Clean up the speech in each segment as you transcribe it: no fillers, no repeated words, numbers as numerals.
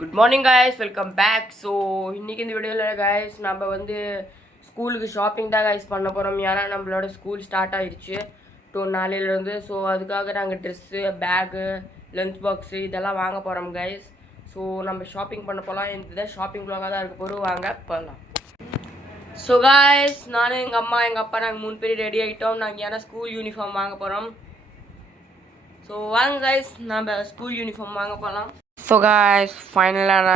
Good morning guys, welcome back. So இன்றைக்கி இந்த வீடியோவில் கைஸ் நம்ம வந்து ஸ்கூலுக்கு ஷாப்பிங் தான் கைஸ் பண்ண போகிறோம். ஏன்னா நம்மளோட ஸ்கூல் ஸ்டார்ட் ஆகிடுச்சு நாளையிலேருந்து. ஸோ அதுக்காக நாங்கள் ட்ரெஸ்ஸு, பேகு, லஞ்ச் பாக்ஸு இதெல்லாம் வாங்க போகிறோம் கைஸ். ஸோ நம்ம ஷாப்பிங் பண்ண போகலாம். இந்த ஷாப்பிங் வ்ளாகாக தான் இருக்க போகிறோம். வாங்க போகலாம். ஸோ கைஸ், நானும் எங்கள் அம்மா எங்கள் அப்பா நாங்கள் 3 பேர் ரெடி ஆகிட்டோம். நாங்கள் ஏன்னா ஸ்கூல் யூனிஃபார்ம் வாங்க போகிறோம். ஸோ வாங்க கைஸ், நம்ம ஸ்கூல் யூனிஃபார்ம் வாங்க போகலாம். ஸோ காய்ஸ், ஃபைனலாக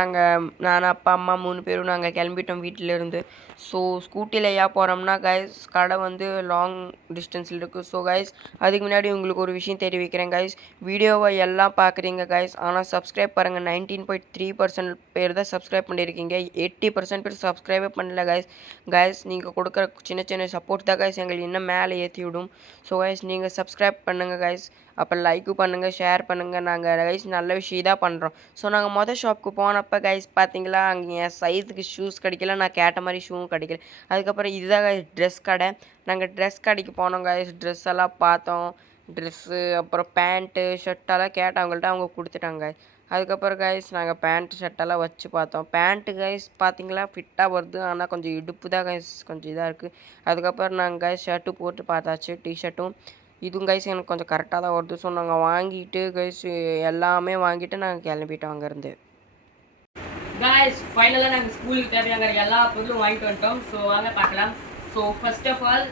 நான் அப்பா அம்மா 3 பேரும் நாங்கள் கிளம்பிட்டோம் வீட்டிலேருந்து. ஸோ ஸ்கூட்டியில் ஏன் போகிறோம்னா கைஸ், கடை வந்து லாங் டிஸ்டன்ஸில் இருக்குது. ஸோ கைஸ், அதுக்கு முன்னாடி உங்களுக்கு ஒரு விஷயம் தெரிவிக்கிறேன் கைஸ். வீடியோவை எல்லாம் பார்க்குறீங்க கைஸ், ஆனால் சப்ஸ்கிரைப் பாருங்கள். 19.3% பேர் தான் சப்ஸ்கிரைப் பண்ணியிருக்கீங்க. 80% பேர் சப்ஸ்கிரைபே பண்ணல கைஸ். கைஸ், நீங்கள் கொடுக்குற சின்ன சின்ன சப்போர்ட் தான் கைஸ் எங்களுக்கு இன்னும் மேலே ஏற்றி விடும். ஸோ கைஸ், நீங்கள் சப்ஸ்கிரைப் பண்ணுங்கள் கைஸ். அப்போ லைக்கு பண்ணுங்கள், ஷேர் பண்ணுங்கள். நாங்கள் கைஸ் நல்ல விஷயம் தான் பண்ணுறோம். ஸோ நாங்கள் மொதல் ஷாப்புக்கு போனப்போ கைஸ் பார்த்தீங்களா, அங்கே என் சைஸுக்கு ஷூஸ் கிடைக்கல, நான் கேட்ட மாதிரி ஷூவும் கிடைக்கல. அதுக்கப்புறம் இதுதான் கைஸ் ட்ரெஸ் கடை. நாங்கள் ட்ரெஸ் கடைக்கு போனோம் கைஸ். ட்ரெஸ் எல்லாம் பார்த்தோம். ட்ரெஸ்ஸு அப்புறம் பேண்ட்டு ஷர்ட்டெல்லாம் கேட்டேன் அவங்கள்ட்ட, அவங்க கொடுத்துட்டாங்க. அதுக்கப்புறம் கைஸ் நாங்கள் பேண்ட்டு ஷர்ட்டெல்லாம் வச்சு பார்த்தோம். பேண்ட்டு கைஸ் பார்த்தீங்களா ஃபிட்டாக வருது, ஆனால் கொஞ்சம் இடுப்பு தான் கைஸ் கொஞ்சம் இதாக இருக்குது. அதுக்கப்புறம் நாங்கள் கைஸ் ஷர்ட்டு போட்டு பார்த்தாச்சு, டிஷர்ட்டும். இதுவும் கைஸ் எனக்கு கொஞ்சம் கரெக்டாக தான் வருது. ஸோ நாங்கள் வாங்கிட்டு கைஸ் எல்லாமே வாங்கிட்டு நாங்கள் கிளம்பிட்டோம் அங்கேருந்து. கைஸ், ஃபைனலாக நாங்கள் ஸ்கூலுக்கு தேவையான எல்லா பொருளும் வாங்கிட்டு வந்துட்டோம். ஸோ வாங்க பார்க்கலாம். So first of all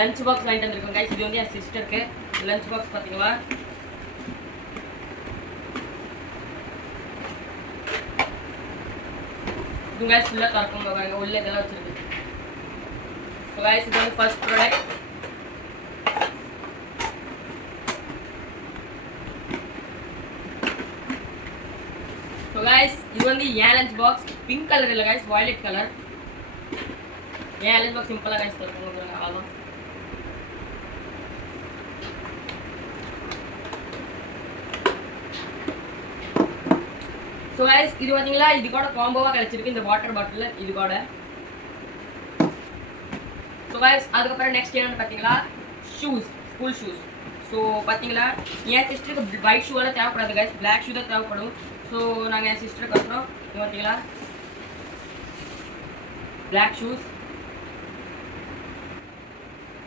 lunch box வாங்கிட்டு வந்துருக்கோம் கைஸ். இது வந்து என் சிஸ்டருக்கு லஞ்ச் பாக்ஸ் பார்த்தீங்களா. இது கைஸ் ஃபுல்லாக திறக்கும், உள்ள இதெல்லாம் வச்சுருக்கு. ஸோ கைஸ், இது வந்து ஃபர்ஸ்ட் ப்ராடக்ட். ஸோ கைஸ், இது வந்து ஏன் லஞ்ச் பாக்ஸ். பிங்க் கலர் இல்லை கைஸ், வயலட் கலர். ஏன் லஞ்ச் பாக்ஸ் சிம்பிளாக கைஸ் கொடுங்க அவ்வளோதான். ஸோ கைஸ், இது பார்த்தீங்களா, இது கூட காம்போவாக கிடச்சிருக்கு இந்த வாட்டர் பாட்டில் இது கூட. ஸோ கைஸ், அதுக்கப்புறம் நெக்ஸ்ட் என்னன்னு பார்த்தீங்களா, ஷூஸ், ஸ்கூல் ஷூஸ். ஸோ பார்த்தீங்களா, என் சிஸ்டருக்கு ஒயிட் ஷூவெல்லாம் தேவைப்படாது கைஸ், பிளாக் ஷூ தான் தேவைப்படும். ஸோ நாங்கள் என் சிஸ்டருக்கு அப்புறம் இது பார்த்தீங்களா பிளாக் ஷூஸ்.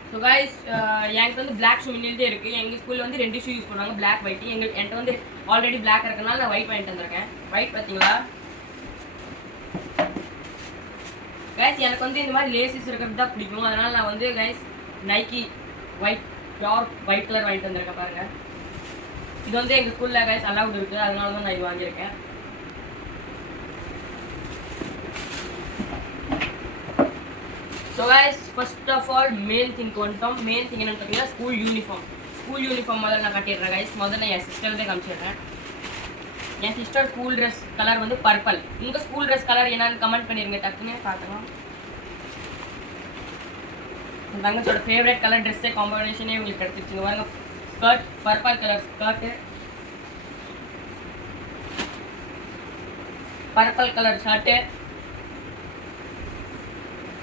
ஸோ கைஸ், என்கிட்ட வந்து பிளாக் ஷூ இன்னில்தே இருக்குது. எங்கள் ஸ்கூலில் வந்து 2 ஷூ யூஸ் பண்ணுவாங்க, பிளாக் ஒயிட். என்கிட்ட வந்து ஆல்ரெடி பிளாக் இருக்கனால நான் ஒயிட் வாங்கிட்டு வந்திருக்கேன். ஒயிட் பார்த்தீங்களா கைஸ், எனக்கு வந்து இந்த மாதிரி லேசிஸ் இருக்கிறது தான் பிடிக்கும். அதனால் நான் வந்து guys Nike white pure white colour வாங்கிட்டு வந்திருக்கேன் பாருங்கள். இது வந்து எங்கள் ஸ்கூலில் கைஸ் அலவுட் இருக்குது, அதனால தான் நான் இது வாங்கியிருக்கேன். So guys, first of all main think வந்துட்டோம். மெயின் திங் என்னென்னு பார்த்தீங்கன்னா ஸ்கூல் யூனிஃபார்ம். ஸ்கூல் யூனிஃபார்ம் முதல்ல நான் காட்டிடுறேன் கைஸ். முதல்ல என் சிஸ்டர்தான் காமிச்சிடுறேன். என் சிஸ்டர் ஸ்கூல் ட்ரெஸ் கலர் வந்து பர்பிள். உங்கள் ஸ்கூல் ட்ரெஸ் கலர் என்னன்னு கமெண்ட் பண்ணிடுங்க, டக்குன்னு பார்க்கலாம். என் தங்கச்சோட ஃபேவரட் கலர் ட்ரெஸ்ஸே காம்பினேஷனே உங்களுக்கு கிடச்சிருச்சுங்க பாருங்க. Skirt purple colour skirt, purple colour shirt.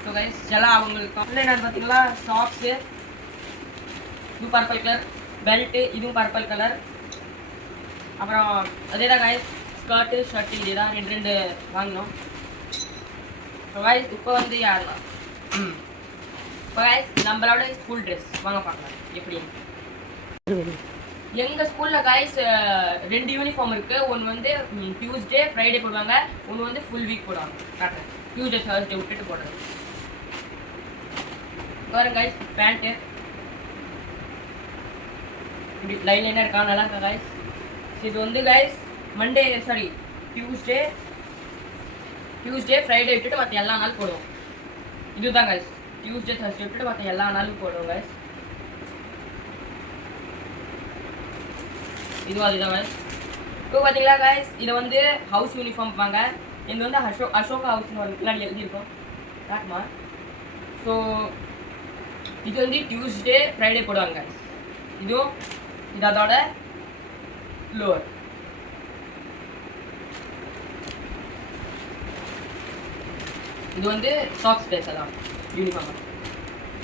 So guys, எல்லாம் அவங்களுக்கு என்னென்னு பார்த்தீங்களா, சாக்ஸு இது பர்பிள் கலர், பெல்ட்டு இதுவும் பர்பிள் கலர். அப்புறம் அதே தான் கைஸ் ஸ்கர்ட்டு ஷர்ட்டு இதே தான் 2 வாங்கினோம். ஸோ கைஸ், இப்போ வந்து யாரெல்லாம் இப்போ கைஸ் நம்மளோட ஸ்கூல் ட்ரெஸ் வாங்க பார்க்கலாம் எப்படி. எங்கள் ஸ்கூலில் கைஸ் 2 யூனிஃபார்ம் இருக்குது. ஒன்று வந்து டியூஸ்டே ஃப்ரைடே போடுவாங்க, ஒன்று வந்து ஃபுல் வீக் போடுவாங்க. காட்டுறேன், டியூஸ்டே தேர்ஸ்டே விட்டுட்டு போடுறது. பாருங்க கைஸ், பேண்ட்டு இப்படி லைன் லைனாக இருக்கா, நல்லா இருக்கா கைஸ். இது வந்து கைஸ் மண்டே டியூஸ்டே ஃப்ரைடே விட்டுட்டு மற்ற எல்லா நாளும் போடுவோம். இதுதான் கைஸ் டியூஸ்டே தேர்ஸ்டே விட்டுட்டு மற்ற எல்லா நாளும் போடுவோம் கைஸ். இதுவும் அதுதான் கைஸ். இப்போ பார்த்தீங்களா கைஸ், இதை வந்து ஹவுஸ் யூனிஃபார்ம் வாங்க. இது வந்து அசோகா ஹவுஸ்னு ஒரு பின்னாடி எழுதியிருக்கோம் காட்டுமா. ஸோ இது வந்து டியூஸ்டே ஃப்ரைடே போடுவாங்க கைஸ். இதுவும் இது அதோட லோவர். இது வந்து சாக்ஸ் ட்ரெஸ் எல்லாம் யூனிஃபார்ம்.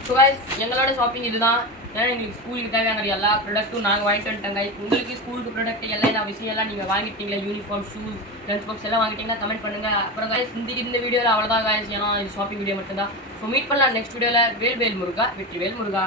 ஸோ கைஸ், எங்களோட ஷாப்பிங் இதுதான். ஏன்னா எங்களுக்கு ஸ்கூலுக்கு தேவையான எல்லா ப்ராடக்ட்டும் நாங்கள் வாங்கிட்டு வந்துட்டோங்க. உங்களுக்கு ஸ்கூலுக்கு ப்ராடக்ட் எல்லாம் விஷயம் எல்லாம் நீங்கள் வாங்கிட்டீங்களா? யூனிஃபார்ம், ஷூஸ், லஞ்ச் பாக்ஸ் எல்லாம் வாங்கிட்டீங்கன்னா கமெண்ட் பண்ணுங்கள். அப்புறம் guys இந்த வீடியோவில் அவ்வளோதான் guys. ஏன்னா இது ஷாப்பிங் வீடியோ மட்டும்தான். ஸோ மீட் பண்ணலாம் நெக்ஸ்ட் வீடியோவில். வேல் முருகா, வெற்றி வேல் முருகா.